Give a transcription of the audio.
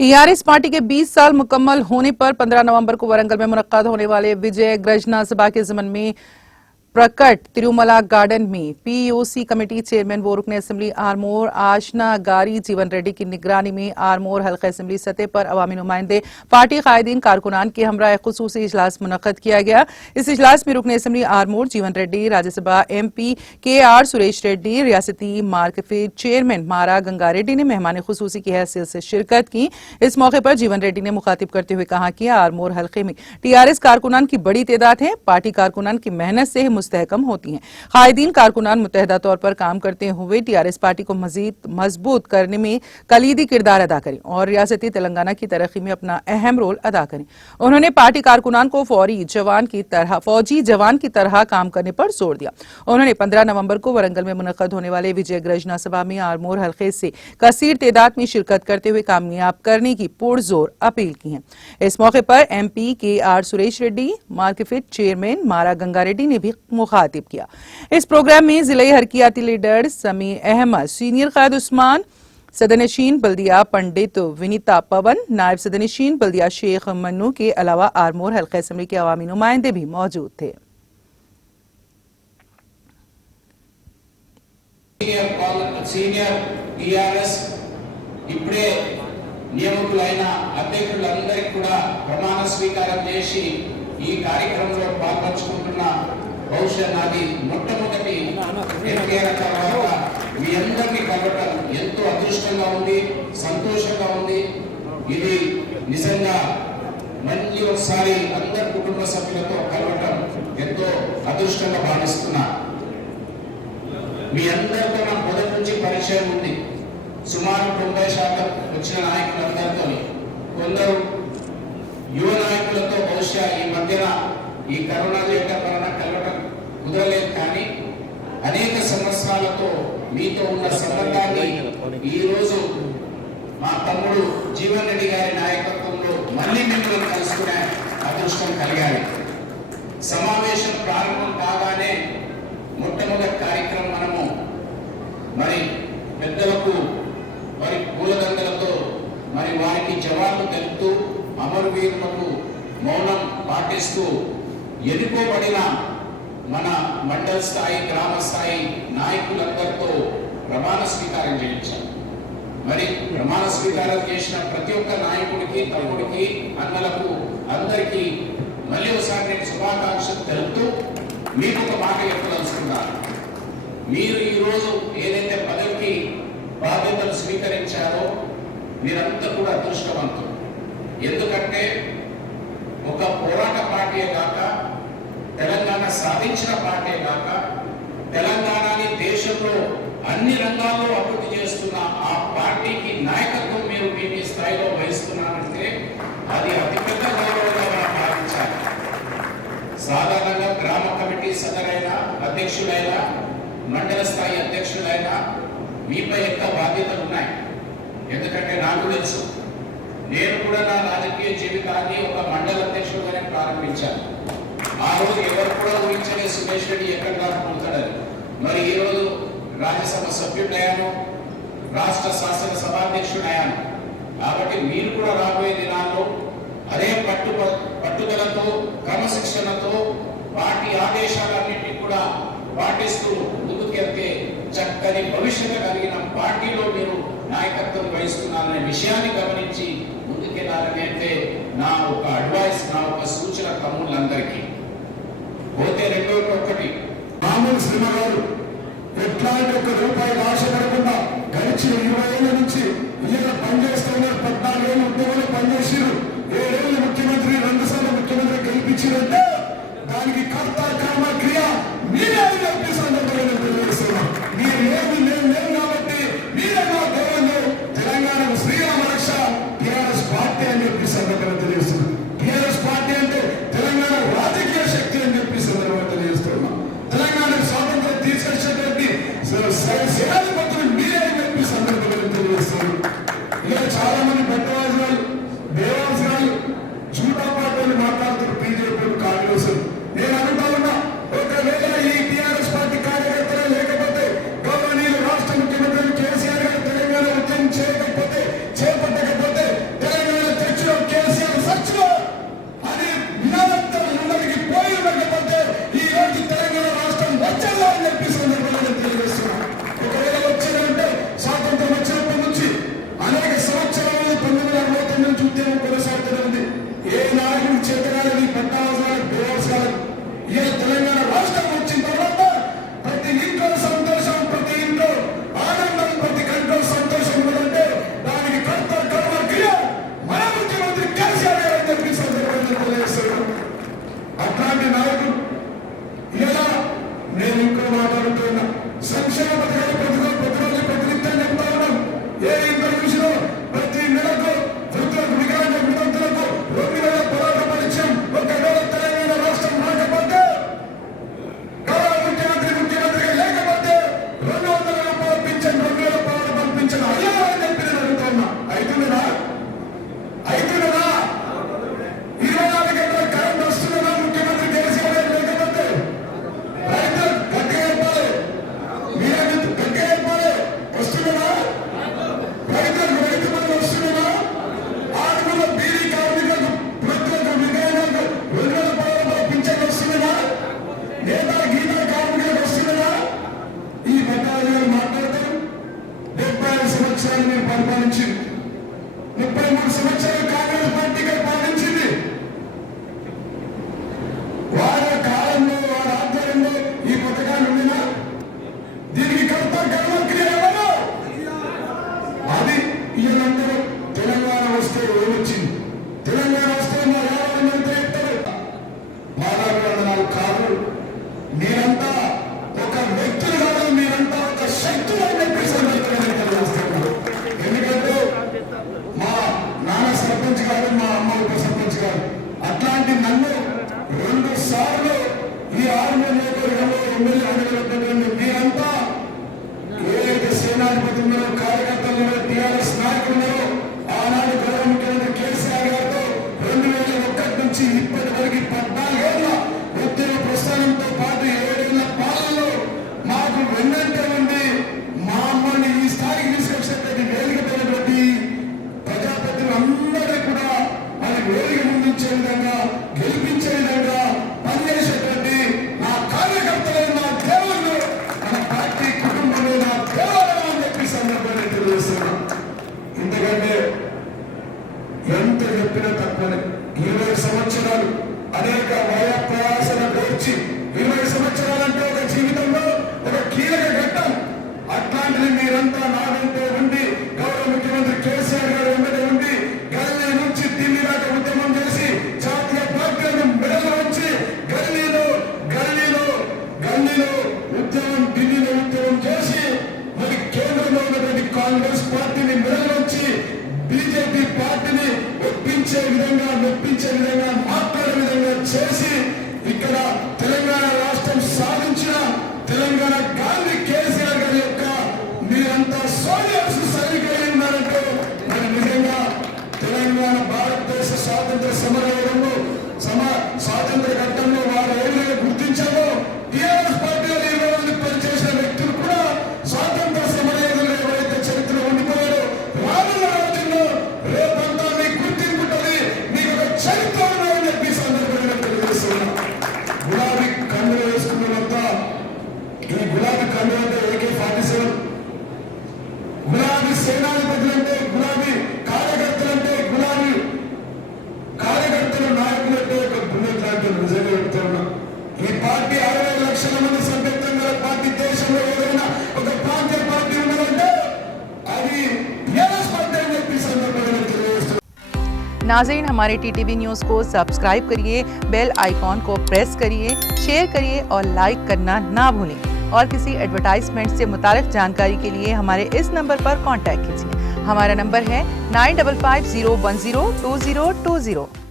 TRS party के 20 साल मुकम्मल होने पर 15 नवंबर को वरंगल में मुनक्काद होने वाले विजय गर्जना सभा के ज़मन में प्रकट तिरुमला गार्डन में पीओसी कमेटी चेयरमैन व रुकन असेंबली आरमोर आशना गारी जीवन रेड्डी की निगरानी में आरमोर हल्का असेंबली सतह पर अवामी नुमाइंदे पार्टी कायदीन कारकुनान के हमरा खुसूसी इजलास मुनक्कद किया गया। इस इजलास में रुकन असेंबली आरमोर जीवन रेड्डी, राज्यसभा MP KR सुरेश रेड्डी, रियासती मार्केट चेयरमैन मारा गंगा रेड्डी ने मेहमान खुसूसी की हैसियत से शिरकत की। इस मौके पर जीवन रेड्डी ने मुखातिब करते हुए कहा कि आरमोर हल्के में टीआरएस कारकुनान की बड़ी तादाद है। पार्टी कारकुनान की मेहनत से मुस्तहकम होती हैं। कायदीन कारकुनान मुत्तहदा तौर पर काम करते हुए टीआरएस पार्टी को मजीद मजबूत करने में कलीदी किरदार अदा करें और रियासती तेलंगाना की तरक्की में अपना अहम रोल अदा करें। उन्होंने पार्टी कारकुनान को फौजी जवान की तरह काम करने पर जोर दिया। उन्होंने 15 नवंबर को वरंगल में मुनक्कद होने वाले विजय गर्जना सभा में आरमोर हल्के से कसीर तादाद में शिरकत करते हुए कामयाब करने की पुरजोर अपील की है। इस मौके पर MP KR Suresh Reddy, market chairman मारा गंगा रेड्डी ने भी मुखातिब किया। इस प्रोग्राम में जिले हरकियाती लीडर समी अहमद, सीनियर कायद उस्मान, सदनशीन बल्दिया पंडित विनीता पवन, नायब सदनशीन बल्दिया शेख मन्नू के अलावा आरमोर हल्का असेंबली के अवामी नुमाइंदे भी मौजूद थे। సీనియర్ టిఆర్ఎస్ ఇప్పుడే నియమితులైన అధ్యక్షులందరికీ కూడా ప్రమాణ స్వీకారం చేసి ఈ కార్యక్రమంలో పాల్పంచుకుంటున్న బహుశా నాది మొట్టమొదటి ఎన్టీఆర్ తర్వాత మీ అందరినీ కలవటం ఎంతో అదృష్టంగా ఉంది, సంతోషంగా ఉంది. ఇది నిజంగా మళ్ళీ ఒకసారి అందరి కుటుంబ సభ్యులతో కలవటం ఎంతో అదృష్టంగా భావిస్తున్నా. మీ అందరితో నా మొదటి నుంచి పరిచయం ఉంది. సుమారు 90% వచ్చిన నాయకులందరితో, కొందరు యువ నాయకులతో బహుశా ఈ మధ్యన ఈ కరోనా వలన కలవటం కుదరలేదు. కానీ అనేక సంవత్సరాలతో మీతో ఉన్న సంబంధాన్ని ఈ రోజు మా తమ్ముడు జీవన్ రెడ్డి గారి నాయకత్వంలో మళ్ళీ మిమ్మల్ని కలుసుకునే అదృష్టం కలిగాలి. సమావేశం ప్రారంభం కాగానే మొట్టమొదటి కార్యక్రమం మనము మరి పెద్దలకు మరి పూలదండలతో మరి వారికి జవాబు తెలుపుతూ అమరవీరులకు మౌనం పాటిస్తూ ఎన్నుకోబడిన మన మండల స్థాయి, గ్రామ స్థాయి నాయకులందరితో ప్రమాణ స్వీకారం చేయించాం. మరి ప్రమాణ స్వీకారం చేసిన ప్రతి ఒక్క నాయకుడికి, తమ్ముడికి, అన్నలకు అందరికీ మళ్ళీ ఒకసారి నేను శుభాకాంక్షలు తెలుపుతూ మీకు ఒక మాట చెప్పదలుచుకున్నాను. మీరు ఈరోజు ఏదైతే పదవికి బాధ్యతలు స్వీకరించారో మీరంతా కూడా అదృష్టవంతులు. ఎందుకంటే ఒక పోరాట పార్టీ కాక, తెలంగాణ సాధించిన పార్టీ కాక, తెలంగాణని దేశంలో అన్ని రంగాల్లో అభివృద్ధి చేస్తున్న ఆ పార్టీకి నాయకత్వం మీరు మీ స్థాయిలో వహిస్తున్నారంటే అది అతిపెద్ద గౌరవంగా మనం భావించాలి. సాధారణంగా గ్రామ కమిటీ సదరైనా, అధ్యక్షులైనా, మండల స్థాయి అధ్యక్షులైనా మీపై ఎక్కువ బాధ్యతలు ఉన్నాయి. ఎందుకంటే నాకు తెలుసు, నేను కూడా నా రాజకీయ జీవితాన్ని ఒక మండల అధ్యక్షుడిగానే ప్రారంభించాను. ఆ రోజు ఎవరు కూడా ఊహించలే సురేష్ రెడ్డి ఎక్కడ రాకపోతాడని. మరి ఈ రోజు రాజ్యసభ సభ్యుడయ్యాను, రాష్ట్ర శాసన సభాధ్యక్షుడయ్యాను. కాబట్టి మీరు కూడా రాబోయే దినాల్లో అదే పట్టుదలతో, క్రమశిక్షణతో పార్టీ ఆదేశాలన్నింటినీ కూడా పాటిస్తూ ముందుకెళ్తే చక్కని భవిష్యత్తు కలిగిన పార్టీలో మీరు నాయకత్వం వహిస్తున్నారనే విషయాన్ని గమనించి ముందుకెళ్లాలని అంటే నా ఒక అడ్వైస్, నా ఒక సూచన తమ్ముళ్ళందరికీ. పోతే ఒకటి మామూలు శ్రీమ గారు ఎట్లాంటి ఒక్క రూపాయి ఆశపడకుండా గడిచిన 20 ఏళ్ళ నుంచి ఇలా పనిచేస్తున్నారు. 14 ఏళ్ళు ఉద్యోగంలో పనిచేసారు. 7 ఏళ్ళు ముఖ్యమంత్రి, 2 సార్లు ముఖ్యమంత్రి గెలిపించారంటే దానికి కర్త కర్మ క్రియ మీరే అని చెప్పి సందర్భంగా తెలియజేస్తున్నాం. మీరు ఏమి లేవు కాబట్టి మీరే మా గౌరవంలో తెలంగాణకు శ్రీరామ రక్ష టీఆర్ఎస్ పార్టీ అని చెప్పి సందర్భంగా తెలియజేస్తున్నాం. టీఆర్ఎస్ పార్టీ అంటే తెలంగాణ రాజకీయ శక్తి అని చెప్పి సందర్భంగా తెలియజేస్తున్నాం. తెలంగాణకు స్వాతంత్రం తీసుకొచ్చేటువంటి సేనాధిపతులు మీరే అని చెప్పి సందర్భంగా తెలియజేస్తున్నారు. ఇలా చాలా మంది పెద్దవాళ్ళు, దేవాంశాలు, జూటా పార్టీలు మాట్లాడుతున్నారు. బీజేపీ, కాంగ్రెస్. నేను అనుకుంటా ఉన్నా, ఒకవేళ ఈ టీఆర్ఎస్ పార్టీ కార్యకర్తలే లేకపోతే, గౌరవనీయులు రాష్ట్ర ముఖ్యమంత్రి కేసీఆర్ గారు తెలంగాణ ఉద్యమం చేపట్టకపోతే ఉద్యమం కొనసాగుతూనే ఉంది. ఏ నాయకుడు చేతగాలని పట్టావసరాలు బేవర్సాలు ఏ తెలంగాణ రాష్ట్రం వచ్చిన తర్వాత ప్రతి ఇంట్లో సంతోషం, ప్రతి ఇంట్లో ఆనందం, ప్రతి గంటలో సంతోషం ఉన్నదంటే దానికి కర్త కర్మ క్రియ మన ముఖ్యమంత్రి కేసీఆర్ గారు అని చెప్పి సందర్భంగా తెలియజేస్తున్నారు. అట్లాంటి నాయకులు ఇలా నేను ఇంకో మాట్లాడుతున్నా. సంక్షేమ పథకాలు ప్రతిరోజు ప్రతినిత్యం చెప్తా ఉన్నాం. ఏ ఇంటర్వ్యూస్లో ప్రతి నెలకు వృద్ధులకు, వికలాంగ వితంతులకు 2,000 రూపాయలు ఇచ్చాం. ఒకవేళ తెలంగాణ రాష్ట్రం రాకపోతే, గౌరవ ముఖ్యమంత్రిగా లేకపోతే 200 రూపాయలు పింఛన్, 2,000 రూపాయలు పంపించను అయ్యా అని చెప్పి నేను అడుగుతున్నా. అవుతుందా? 24 గంటల కరెంట్ వస్తుందా ముఖ్యమంత్రి కేసీఆర్ గారు లేకపోతే? రైతులు గట్టిగా చెప్పాలి, మీరే గట్టిగా చెప్పాలి. వస్తుందా? రైతులకు రైతు బంధు వస్తుందా? ఆరుగురు బీడీ కార్మికులకు, వృద్ధులకు, వికలాంగులకు 2,000 రూపాయల పింఛన్ వస్తుందా? నేత గీత కార్మికులకు వస్తుందా? ఈ పట్టాలు మాట్లాడతారు. 75 సంవత్సరాలు మీరు పరిపాలించింది. 33 సంవత్సరాలు కాంగ్రెస్ పార్టీగా పాలించింది. వారి కాలంలో, వారి ఆధ్వర్యంలో ఈ పథకాలు ఉండినా దీనికి కర్త కర్మ క్రియ ఎవరు? అది ఇలాంటి తెలంగాణ వస్తే ఏమొచ్చింది? తెలంగాణ వస్తే మా యాభై మంది చెప్తారు. బాధాభివందనాలు కాదు, మీరంతా ఒక వ్యక్తులు కాదు, మీరంతా ఒక శక్తులు అని చెప్పి సందర్భంగా తెలియజేస్తున్నారు. ఎందుకంటే మా నాన్న సర్పంచ్ గారు, మా అమ్మ ఉప సర్పంచ్ గారు అట్లాంటి నన్ను 2 సార్లు ఈ 6 నియోజకవర్గంలో ఎమ్మెల్యే అడగబెట్టినటువంటి మీరంతా ఏదైతే సేనాధిపతి ఉన్నారో, కార్యకర్తలు ఉన్నారో, టీఆర్ఎస్ నాయకులు ఉన్నారో, ఆనాడు గౌరవ ముఖ్యమంత్రి కేసీఆర్ గారితో 2001 నుంచి ఇప్పటి వరకు 14 ఏళ్ల ఉద్యమ ప్రస్థానంతో పాటు 7 ఏళ్ల పాలనలో మాకు వెన్నంటే ఉండి మా అమ్మని ఈ స్థాయికి తీసుకొచ్చినటువంటి వేదికమైనటువంటి ప్రజాప్రతినిధులందరూ కూడా అది వేదిక ముందుంచే విధంగా, గెలిపించే విధంగా పనిచేసేటువంటి నా కార్యకర్తలు, నా దేవుళ్ళు, మన పార్టీ కుటుంబంలో నా దేవాలయం అని చెప్పి సందర్భంగా తెలియజేస్తున్నాం. ఎందుకంటే ఎంత చెప్పినా తక్కువనే. 20 సంవత్సరాలు అనేక వయ ప్రయాసన కోర్చి 20 సంవత్సరాలంటే ఒక జీవితంలో ఒక కీలక ఘట్టం. అట్లాంటిది మీరంతా నా వెంటే ఉండి, గౌరవ ముఖ్యమంత్రి కేసీఆర్ గారు వెంబడి ఉండి, గల్లీ నుంచి ఢిల్లీ దాకా ఉద్యమం చేసి, జాతీయ పార్టీలను మెడలు వచ్చి గల్లీలో ఉద్యమం, ఢిల్లీలో ఉద్యమం చేసి, మరి కేంద్రంలో ఉన్నటువంటి కాంగ్రెస్ పార్టీని మెడలు వచ్చి బీజేపీ పార్టీని ఒప్పించే విధంగా, మెప్పించే విధంగా, మాట్లాడే విధంగా చేసి ఇక్కడ తెలంగాణ రాష్ట్రం సాధించిన తెలంగాణ గాంధీ కేసీఆర్ గారి యొక్క మీరంతా సోల్జర్స్, సైనికులు ఉన్నారంటే మరి నిజంగా తెలంగాణ భారతదేశ స్వాతంత్ర సమరంలో, స్వాతంత్ర ఘట్టంలో వారు ఏదైనా గుర్తించారో, టీఆర్ఎస్ పార్టీలో 20 మంది పనిచేసిన వ్యక్తులు కూడా స్వాతంత్ర సమరయోధులు ఎవరైతే చరిత్ర ఉండిపోయారో, రానున్న రోజుల్లో రేపంతా మీకు గుర్తింపు ఉంటుంది, మీకు ఒక చరిత్ర ఉందని చెప్పి సందర్భంగా తెలియజేస్తున్నా. గులాబీ కండులు వేసుకున్నంతా, ఈ గులాబీ కండు అంటే AK-47, గులాబీ సేనాధిపతులంటే, గులాబీ కార్యకర్తలంటే, గులాబీ కార్యకర్తలు, నాయకులంటే ఒక బుల్లెట్ లాంటి నిజంగా చెప్తున్నా. ఈ పార్టీ 60 లక్షల మంది సభ్యత్వం గల పార్టీ, దేశంలో ఏదైనా ఒక ప్రాంతీయ పార్టీ ఉన్నదంటే అది టీఆర్ఎస్ పార్టీ అని చెప్పి సందర్భంగా తెలియజేస్తున్నారు. नाज़रीन, हमारे TTV न्यूज़ को सब्सक्राइब करिए, बेल आइकॉन को प्रेस करिए, शेयर करिए और लाइक करना ना भूलें। और किसी एडवर्टाइजमेंट से मुताल्लिक़ जानकारी के लिए हमारे इस नंबर पर कॉन्टैक्ट कीजिए। हमारा नंबर है 9550102020।